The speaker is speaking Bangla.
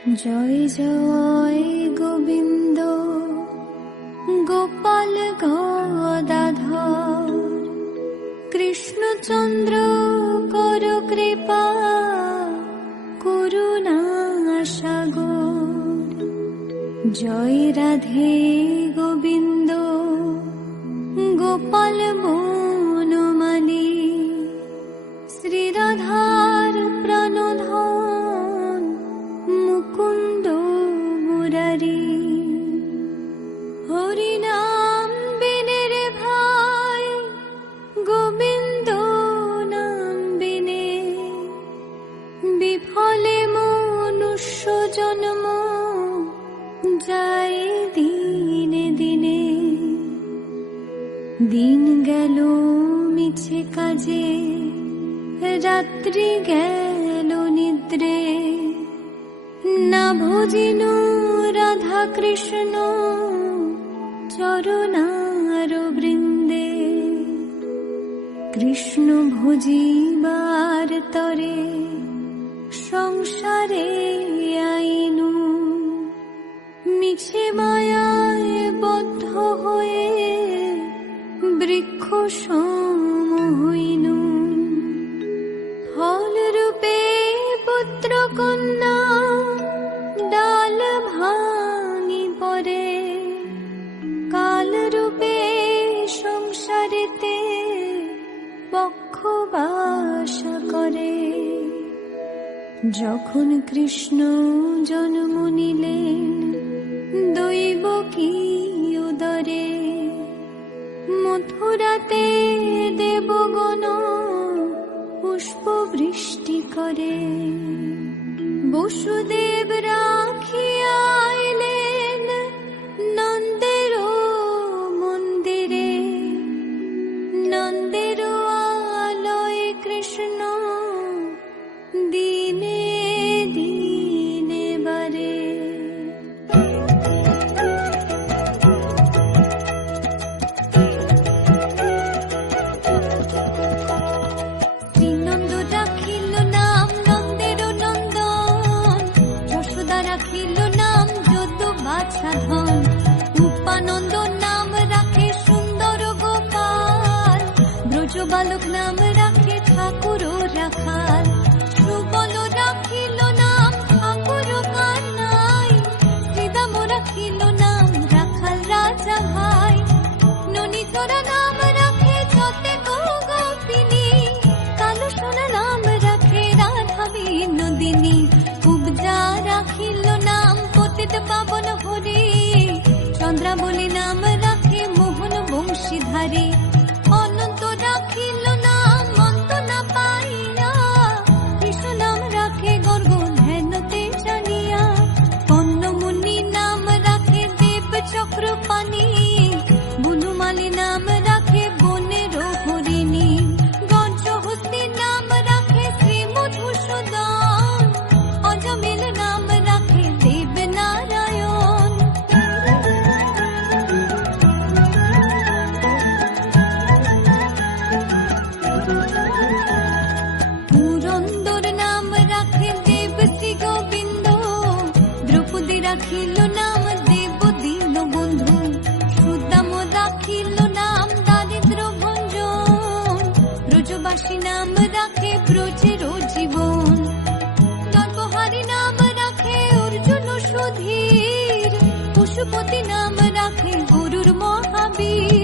জয় জয় গোবিন্দ গোপাল গদাধর কৃষ্ণচন্দ্র কর কৃপা করুণা সাগর। জয় রাধে গোবিন্দ গোপাল বনমালী শ্রীরাধার প্রাণধন মুকুন্দ মুরারি। হরিনাম বিনে রে ভাই গোবিন্দ নাম বিনে বিফলে মনুষ্য জন্ম যায় দিনে দিনে। দিন গেল মিছে কাজে রাত্রি গেল নিদ্রে না ভজিনু রাধা কৃষ্ণ চরণার বৃন্দে। কৃষ্ণ ভজিবার তরে সংসারে আইনু মিছে মায়ায় বদ্ধ হয়ে বৃক্ষ সম হইনু। ফল রূপে পুত্র কন্যা ডাল ভাঙি পরে কাল রূপে সংসারেতে বক্ষবাস করে। যখন কৃষ্ণ জন্ম নিলেন দৈব কি উদরে মথুরাতে দেবগণ পুষ্প বৃষ্টি করে। বসুদেব রাখিয়া আইলেন নন্দের মন্দিরে নন্দের আলয়ে কৃষ্ণ দিনে দিনে বারে। শ্রীনন্দ রাখিল নাম নন্দের নন্দন যশোদা রাখিল নাম যদু বাছা ধন। উপানন্দ নাম রাখে সুন্দর গোপাল ব্রজ বালক নাম রাখে ঠাকুর রাখাল। সুবল রাখিল নাম ঠাকুর কানাই শ্রীদাম রাখিল নাম রাখাল রাজা ভাই। ননীচরা নাম রাখে যতে গোপিনী কালো সোনা নাম রাখে রাধা বিনোদিনী। কুবজা রাখিল নাম পতিত পাবন হরি চন্দ্রাবলী নাম রাখে মোহন বংশীধারী। অনন্ত রাখিল নাম অন্ত না পাইয়া কৃষ্ণ নাম রাখে গর্গ ধ্যানতে জানিয়া। কর্ণমুনি নাম রাখে দেব চক্র পানি বনমালী নাম রাখে বনের হরিণী। গঞ্জহস্তি নাম রাখে শ্রী মধুসূদন অজমিল নাম রাখে দেব নারায়ণ। পুরন্দর নাম রাখে দেব শ্রী গোবিন্দ দ্রৌপদী রাখিল নাম দেব দীন বন্ধু। সুদাম রাখিল নাম দারিদ্র ভঞ্জন ব্রজবাসী নাম রাখে ব্রজের জীবন। নরবহারী নাম রাখে অর্জুন সুধীর পশুপতি নাম রাখে গরুর মহাবীর।